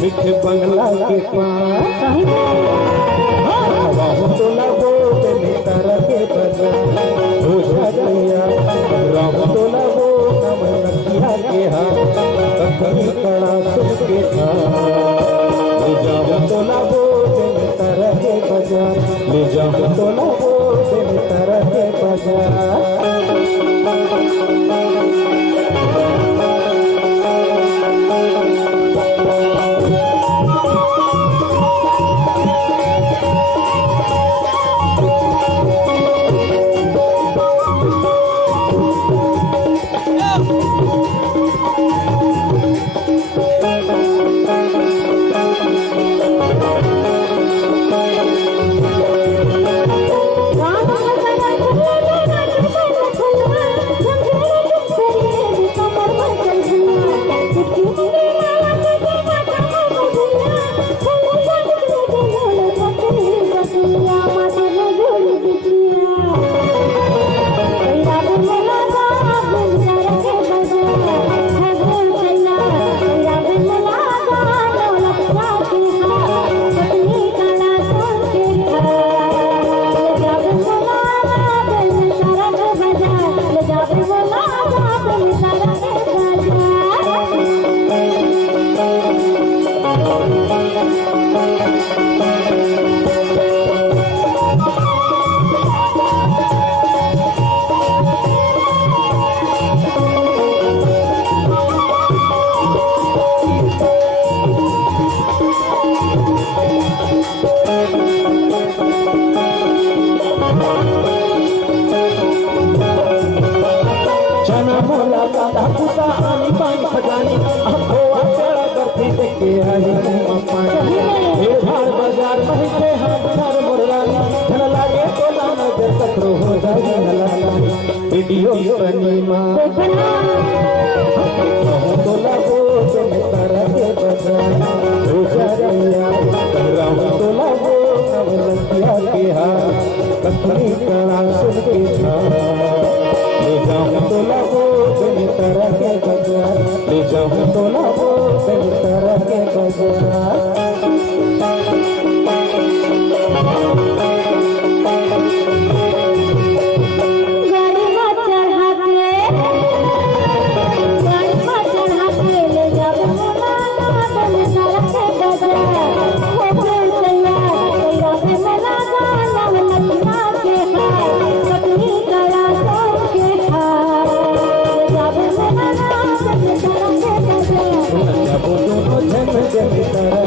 मिठे बंगला के पास तो लगो तेरे तरह के बजा हो जाइया राम तो लगो नम नकिया के हाथ कभी कड़ा सुन के था ले जाओ तो लगो तेरे तरह के बजा ले जाओ तो लगो तेरे तरह के बजा वीडियो सनीमा तो लगो तुम तरह के बजा हो जाइया राम तो लगो नव लकिया के हाथ कथनी कड़ा सुन के था ले जाऊं तो लगो तुम तरह के बजा ले जाऊं तो लगो तुम तरह के बजा के जन तारा